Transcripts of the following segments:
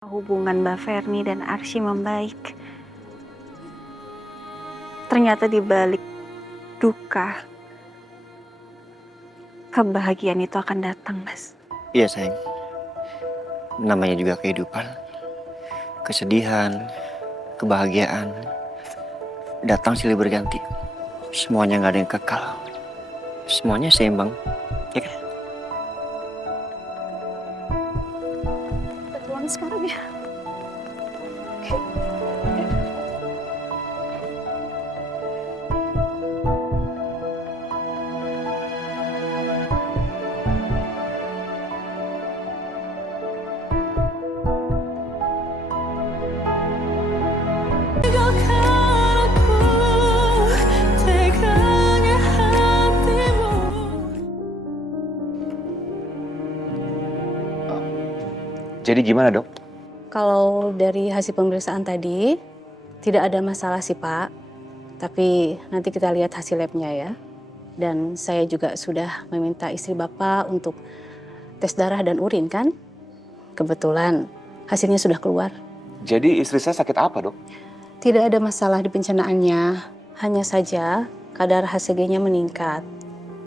Hubungan Mbak Ferni dan Arsy membaik. Ternyata di balik duka, kebahagiaan itu akan datang, Mas. Iya sayang, namanya juga kehidupan. Kesedihan, kebahagiaan, datang silih berganti. Semuanya nggak ada yang kekal. Semuanya seimbang, ya kan? Kita pulang sekarang ya. Jadi gimana, Dok? Kalau dari hasil pemeriksaan tadi, tidak ada masalah sih Pak. Tapi nanti kita lihat hasil labnya ya. Dan saya juga sudah meminta istri Bapak untuk tes darah dan urin kan? Kebetulan hasilnya sudah keluar. Jadi istri saya sakit apa, Dok? Tidak ada masalah di pencernaannya. Hanya saja kadar HCG-nya meningkat.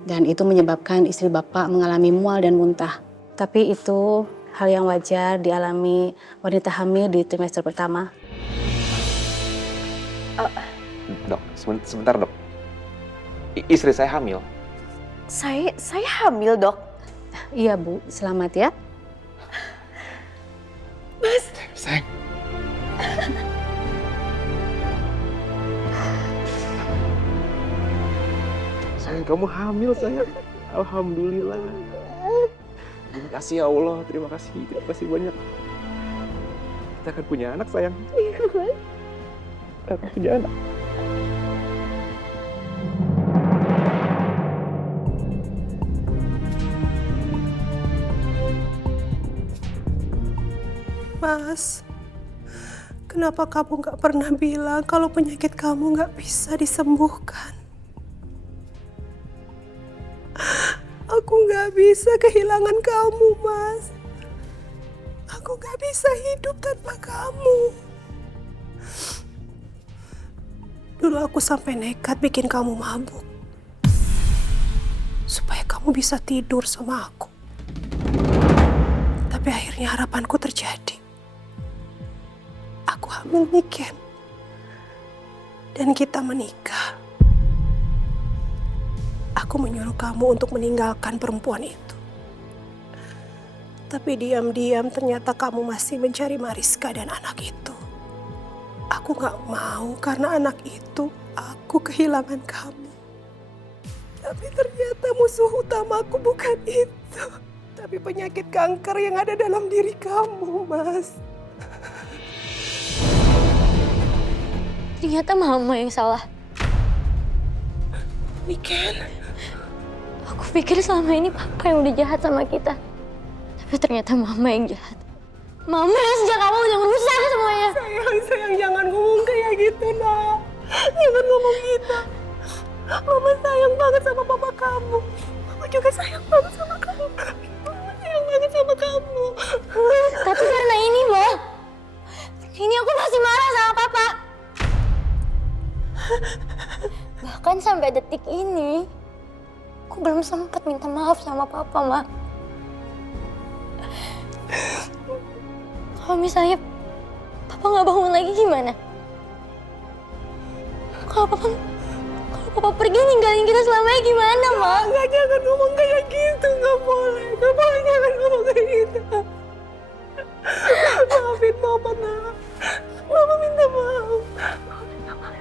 Dan itu menyebabkan istri Bapak mengalami mual dan muntah. Tapi itu hal yang wajar dialami wanita hamil di trimester pertama. Dok, sebentar, Dok. Istri saya hamil. Saya hamil, Dok. Iya Bu, selamat ya. Sayang. Sayang, kamu hamil, sayang. Alhamdulillah. Terima kasih ya Allah, terima kasih banyak. Kita akan punya anak, sayang. Kita akan punya anak. Mas, kenapa kamu gak pernah bilang kalau penyakit kamu gak bisa disembuhkan? Aku gak bisa kehilangan kamu, Mas. Aku gak bisa hidup tanpa kamu. Dulu aku sampai nekat bikin kamu mabuk. Supaya kamu bisa tidur sama aku. Tapi akhirnya harapanku terjadi. Aku hamil Niken. Dan kita menikah. Aku menyuruh kamu untuk meninggalkan perempuan itu. Tapi diam-diam ternyata kamu masih mencari Mariska dan anak itu. Aku gak mau karena anak itu aku kehilangan kamu. Tapi ternyata musuh utamaku bukan itu. Tapi penyakit kanker yang ada dalam diri kamu, Mas. Ternyata mama yang salah. Niken. Aku pikir selama ini papa yang udah jahat sama kita. Tapi ternyata mama yang jahat. Mama yang sejak awal udah merusak semuanya. Sayang, jangan ngomong kayak gitu, nak. Jangan ngomong gitu. Mama sayang banget sama papa kamu. Mama juga sayang banget sama kamu. Mama sayang banget sama kamu. Tapi karena ini, Mo. Ini aku masih marah sama papa. Bahkan sampai detik ini, aku belum sempat minta maaf sama papa, Ma. Kalau misalnya papa nggak bangun lagi gimana? Kalau papa pergi ninggalin kita selamanya gimana, Ma? Nggak, jangan ngomong kayak gitu. Nggak boleh, jangan ngomong kayak gitu. Maafin mama, nak. Mama minta maaf. Mama minta maaf.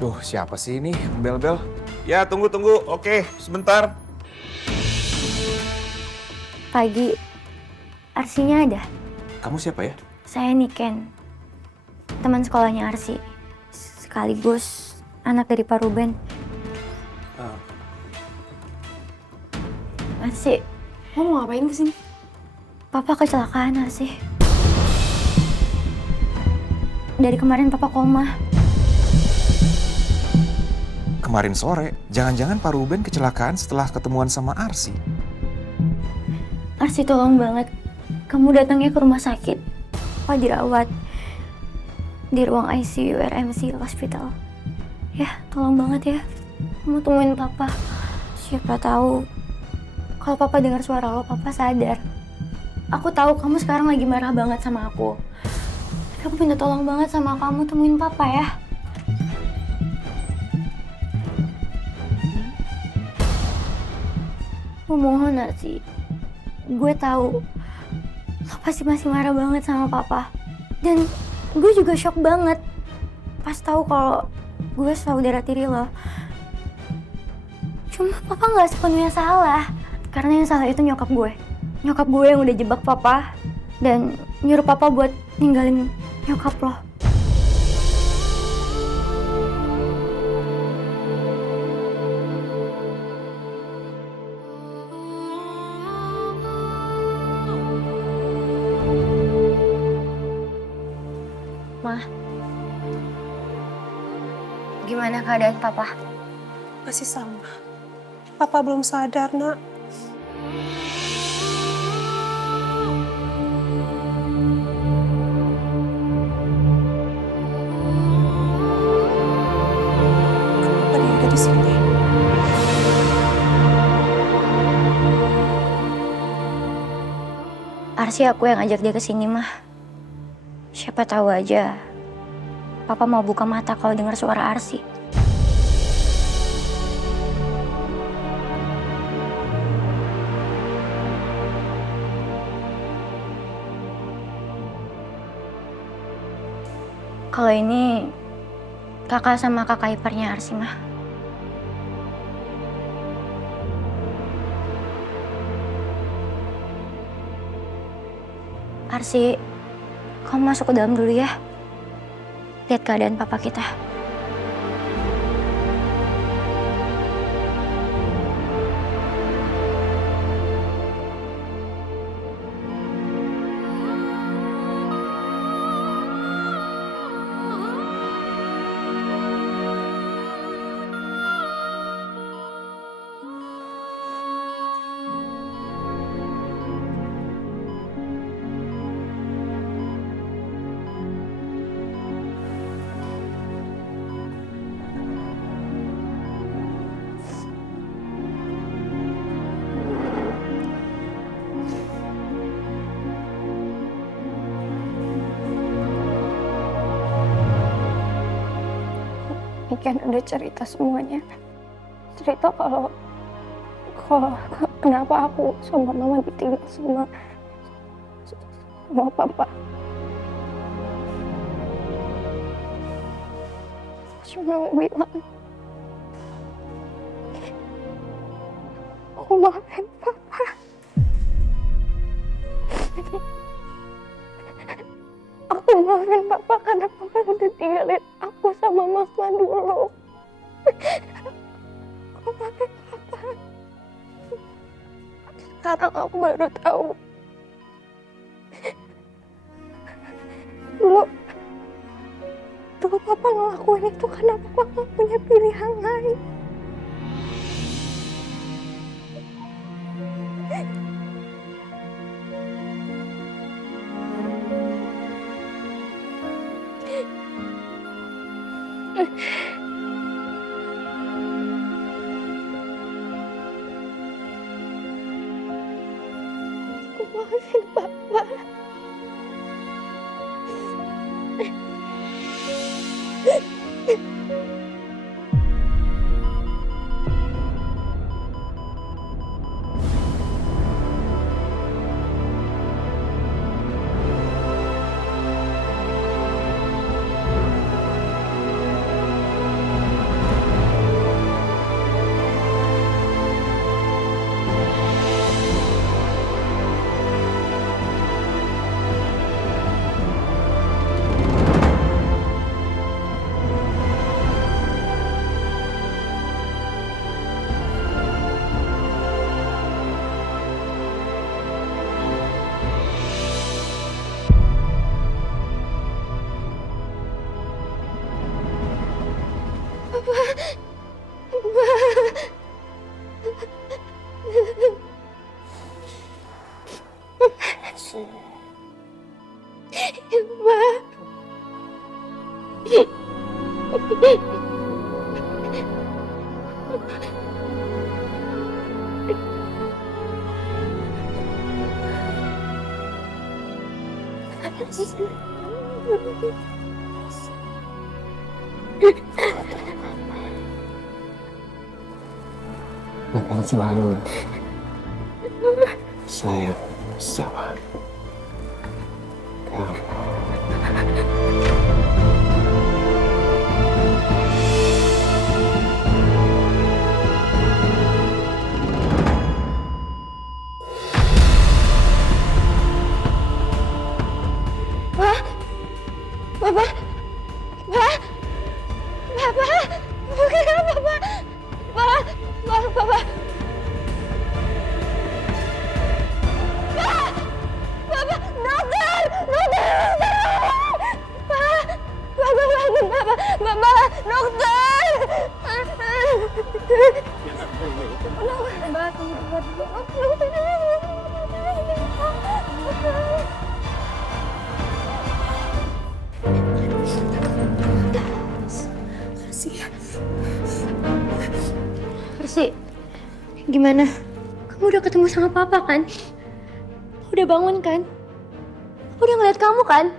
Duh, siapa sih ini? Bel-bel. Ya, tunggu. Oke, sebentar. Pagi, Arsinya ada. Kamu siapa ya? Saya Niken, teman sekolahnya Arsy. Sekaligus anak dari Pak Ruben. Arsy, Kamu mau ngapain kesini? Papa kecelakaan Arsy. dari kemarin papa koma. Kemarin sore, jangan-jangan Pak Ruben kecelakaan setelah ketemuan sama Arsi. Arsi, tolong banget. Kamu datangnya ke rumah sakit. Papa dirawat di ruang ICU RMC Hospital. Ya, tolong banget ya. Kamu temuin papa. Siapa tahu kalau papa dengar suara lo, papa sadar. Aku tahu kamu sekarang lagi marah banget sama aku. Tapi aku minta tolong banget sama kamu, temuin papa ya. Aku mohon Arsi. Gue tahu lo pasti masih marah banget sama papa. Dan gue juga shock banget pas tahu kalau gue saudara tiri lo. Cuma papa nggak sepenuhnya salah. Karena yang salah itu nyokap gue. Nyokap gue yang udah jebak papa dan nyuruh papa buat ninggalin nyokap lo. Ma, gimana keadaan papa? Masih sama. Papa belum sadar, Nak. Kenapa dia ada di sini? Arsi aku yang ajak dia ke sini, mah. Siapa tahu aja papa mau buka mata kalau dengar suara Arsi. Kalau ini kakak sama kakak iparnya Arsi, mah. Arsi, kamu masuk ke dalam dulu ya. Lihat keadaan papa kita. Ikan udah cerita semuanya. Cerita kalau kenapa aku sama mama ditinggal sama papa. Cuma mau bilang, aku maafin papa. Aku maafin papa karena papa udah tinggalin aku sama mama dulu. Aku maafin papa. Sekarang aku baru tahu. Dulu papa ngelakuin itu karena papa gak punya pilihan lain. Aku maafin papa. Akan selalu sayang sama kamu. Papa, Papa, Papa, kenapa Papa? Papa, Papa. Papa, dokter, Papa, bangun, Papa, dokter. Arsi, gimana? Kamu udah ketemu sama Papa kan? Udah bangun kan? Udah ngeliat kamu kan?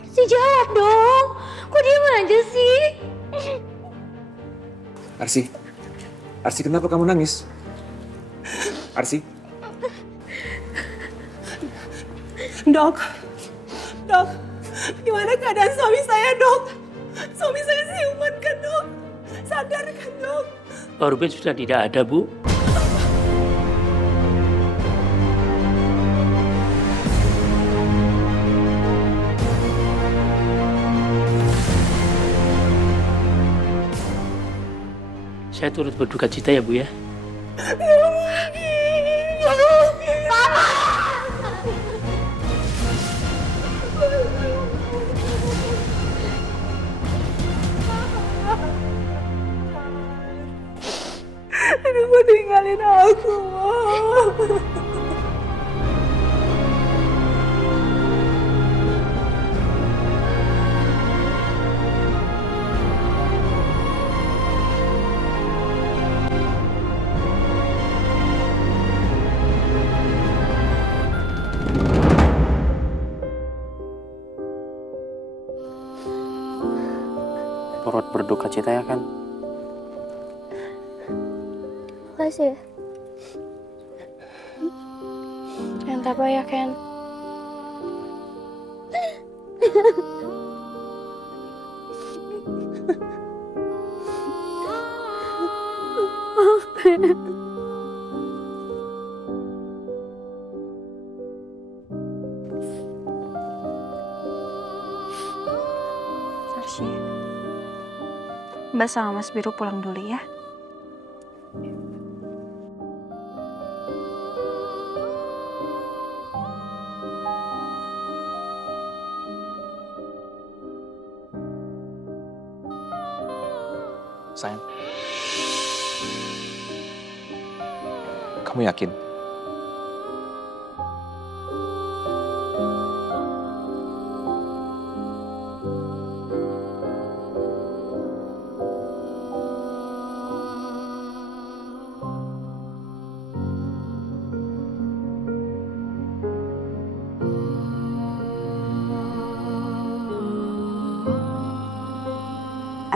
Arsi, jawab dong. Kok diem aja sih? Arsi, kenapa kamu nangis? Arsi? Dok, gimana keadaan suami saya, Dok? Suami saya siuman kan, Dok? Sadar kan, Dok? Ruben sudah tidak ada, Bu. Saya turut berduka cita ya, Bu ya. Kenapa tinggalin aku? Turut berduka cita ya kan? Makasih ya. Jangan apa ya, Ken. Arsy, Mbak sama Mas Biru pulang dulu ya. Sayang. Kamu yakin?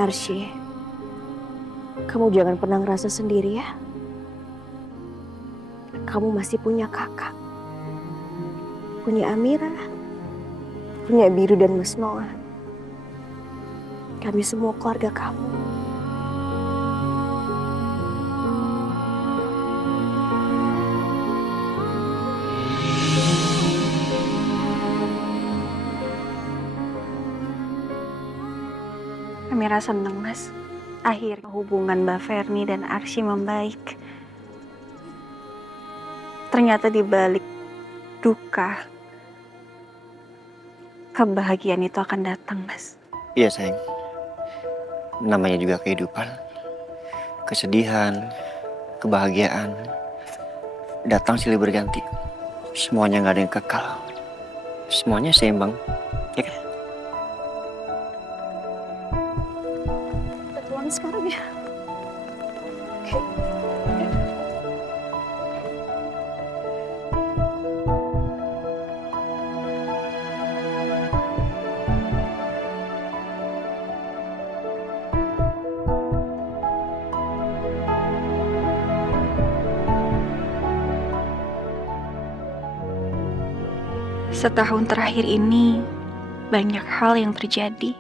Arsy, kamu jangan pernah ngerasa sendiri ya. Kamu masih punya kakak, punya Amira, punya Biru dan Mas Noah. Kami semua keluarga kamu. Amira seneng, Mas. Akhirnya hubungan Mbak Ferni dan Arsy membaik. Ternyata di balik duka, kebahagiaan itu akan datang, Mas. Iya sayang, namanya juga kehidupan. Kesedihan, kebahagiaan, datang silih berganti. Semuanya gak ada yang kekal. semuanya seimbang, ya kan? Kita pulang sekarang ya. Setahun terakhir ini, banyak hal yang terjadi.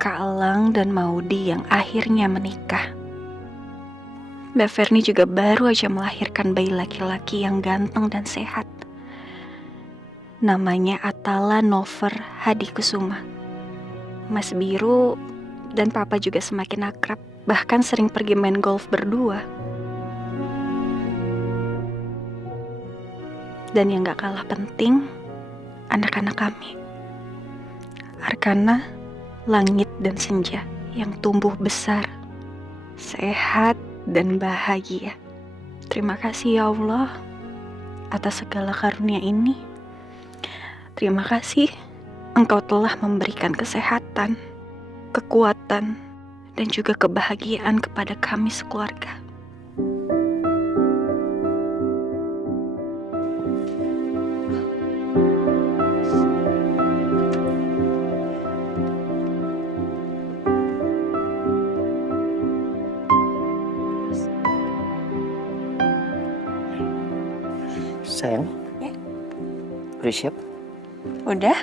Kak Elang dan Maudi yang akhirnya menikah. Mbak Ferni juga baru aja melahirkan bayi laki-laki yang ganteng dan sehat. Namanya Atala Nover Hadi Kusuma. Mas Biru dan Papa juga semakin akrab, bahkan sering pergi main golf berdua. Dan yang gak kalah penting, anak-anak kami. Arkana, Langit, dan Senja yang tumbuh besar, sehat, dan bahagia. Terima kasih ya Allah atas segala karunia ini. Terima kasih Engkau telah memberikan kesehatan, kekuatan, dan juga kebahagiaan kepada kami sekeluarga. Sayang, udah siap? Udah?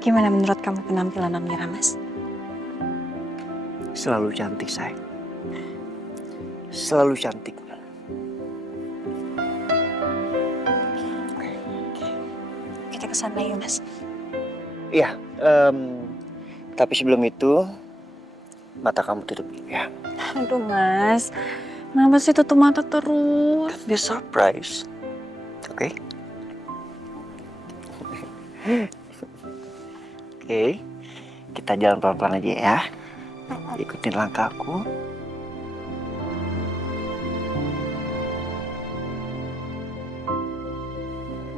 Gimana menurut kamu penampilan Amira, Mas? Selalu cantik, sayang. Selalu cantik. Kita kesana yuk, Mas. Iya, tapi sebelum itu, mata kamu tutup ya. Aduh, Mas. Kenapa sih tutup mata terus? Biar surprise. Oke? Oke, kita jalan pelan-pelan aja ya. Ikutin langkahku.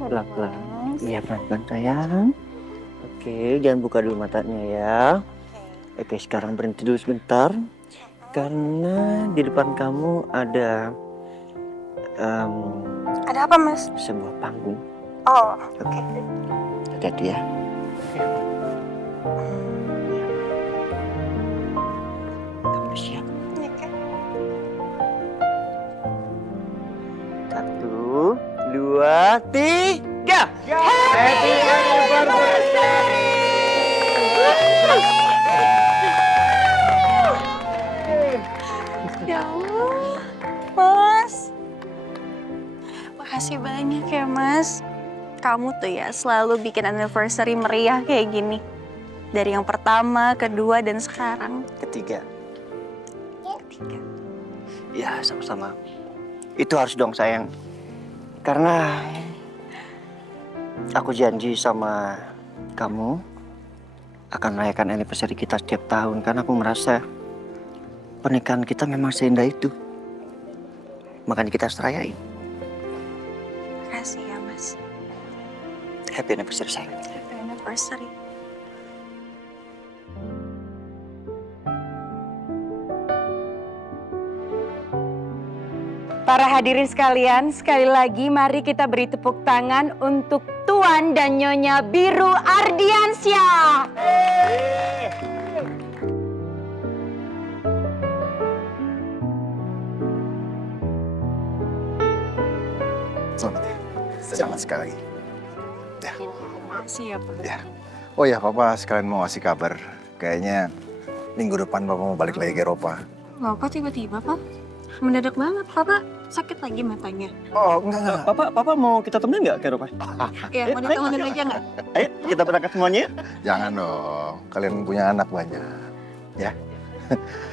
Pelan-pelan. Iya, pelan-pelan sayang. Oke, jangan buka dulu matanya ya. Oke, sekarang berhenti dulu sebentar. Karena di depan kamu ada Ada apa, Mas? sebuah panggung. Oh, Oke, hati-hati ya. Kamu udah siap? Satu, dua, tiga. Happy anniversary! ya Allah, Mas. Makasih banyak ya, Mas. Kamu tuh ya selalu bikin anniversary meriah kayak gini. Dari yang pertama, kedua, dan sekarang. Ketiga. Ya, sama-sama. Itu harus dong, sayang. Karena aku janji sama kamu akan merayakan anniversary kita setiap tahun. Karena aku merasa pernikahan kita memang seindah itu. Makanya kita harus rayain. Makasih ya, Mas. Happy anniversary, sayang. Happy anniversary. Para hadirin sekalian, sekali lagi mari kita beri tepuk tangan untuk Tuan dan Nyonya Biru Ardiansyah. Selamat ya. Selamat sekali lagi. Ya. Makasih ya, Pak. Ya. Oh ya, Papa sekalian mau ngasih kabar. Kayaknya minggu depan Papa mau balik lagi ke Eropa. Kok tiba-tiba, Pak? Mendadak banget, Papa. Sakit lagi matanya. Oh, enggak. Papa mau kita temenin nggak ke Eropa? Ya, mau ditemenin aja nggak? Ayo, kita berangkat semuanya. Jangan dong. Kalian punya anak banyak. Ya.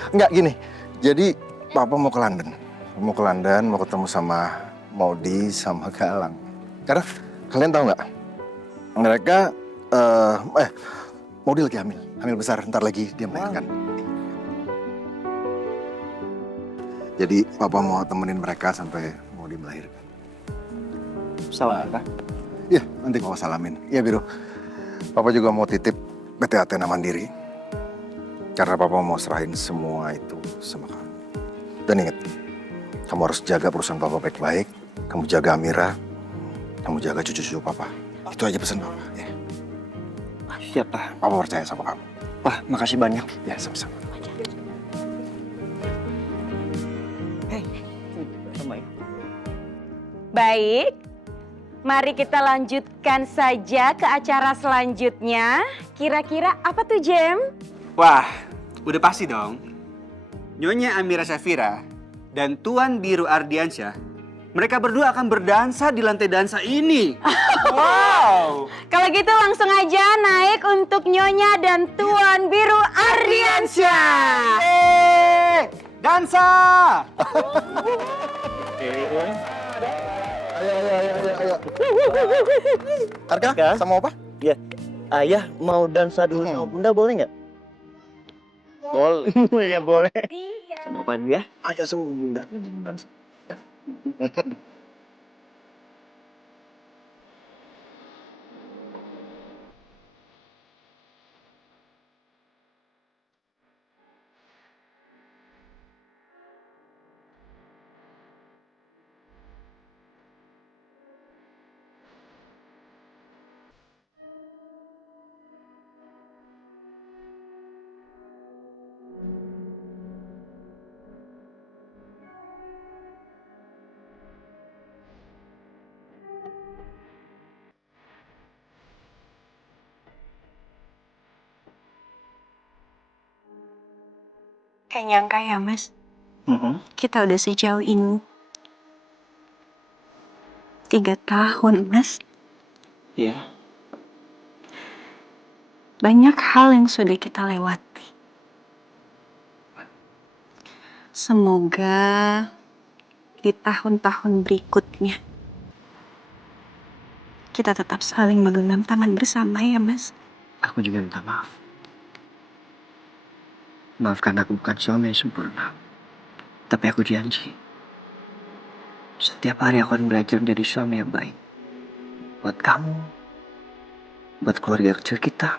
Enggak gini. Jadi Papa mau ke London. Mau ke London, mau ketemu sama Maudi sama Galang. Karena kalian tahu nggak? Mereka Maudi lagi hamil besar. Ntar lagi dia melahirkan. Jadi papa mau temenin mereka sampai mau melahirkan. Salam apa? Iya, nanti papa salamin. Iya, Biru. Papa juga mau titip PT Athena Mandiri. Karena papa mau serahin semua itu sama kamu. Dan ingat, kamu harus jaga perusahaan papa baik-baik. Kamu jaga Amira. Kamu jaga cucu-cucu papa. Itu aja pesan papa. Ya. Siap, Pak. Papa percaya sama kamu. Pak, makasih banyak. Ya, sama-sama. Sama ya. Baik, mari kita lanjutkan saja ke acara selanjutnya. Kira-kira apa tuh, Jem? Wah, udah pasti dong. Nyonya Amira Syafira dan Tuan Biru Ardiansyah, mereka berdua akan berdansa di lantai dansa ini. Wow! Kalau gitu langsung aja naik untuk Nyonya dan Tuan Biru Ardiansyah. Dansa! Ayo. Arka, sama apa? Ya, ayah mau dansa dulu sama bunda boleh nggak? Boleh. Ya boleh. Sama apa ya? Ayo sama bunda. Kayak nyangka ya, Mas. Kita udah sejauh ini. 3 tahun, Mas. Iya. Banyak hal yang sudah kita lewati. Semoga di tahun-tahun berikutnya kita tetap saling menggenggam tangan bersama ya, Mas. Aku juga minta maaf. Maafkan aku bukan suami yang sempurna. Tapi aku janji. Setiap hari aku akan belajar menjadi suami yang baik. Buat kamu. Buat keluarga kecil kita.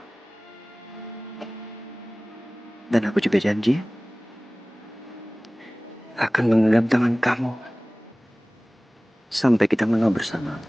Dan aku juga janji. Akan menggenggam tangan kamu. Sampai kita menua bersama.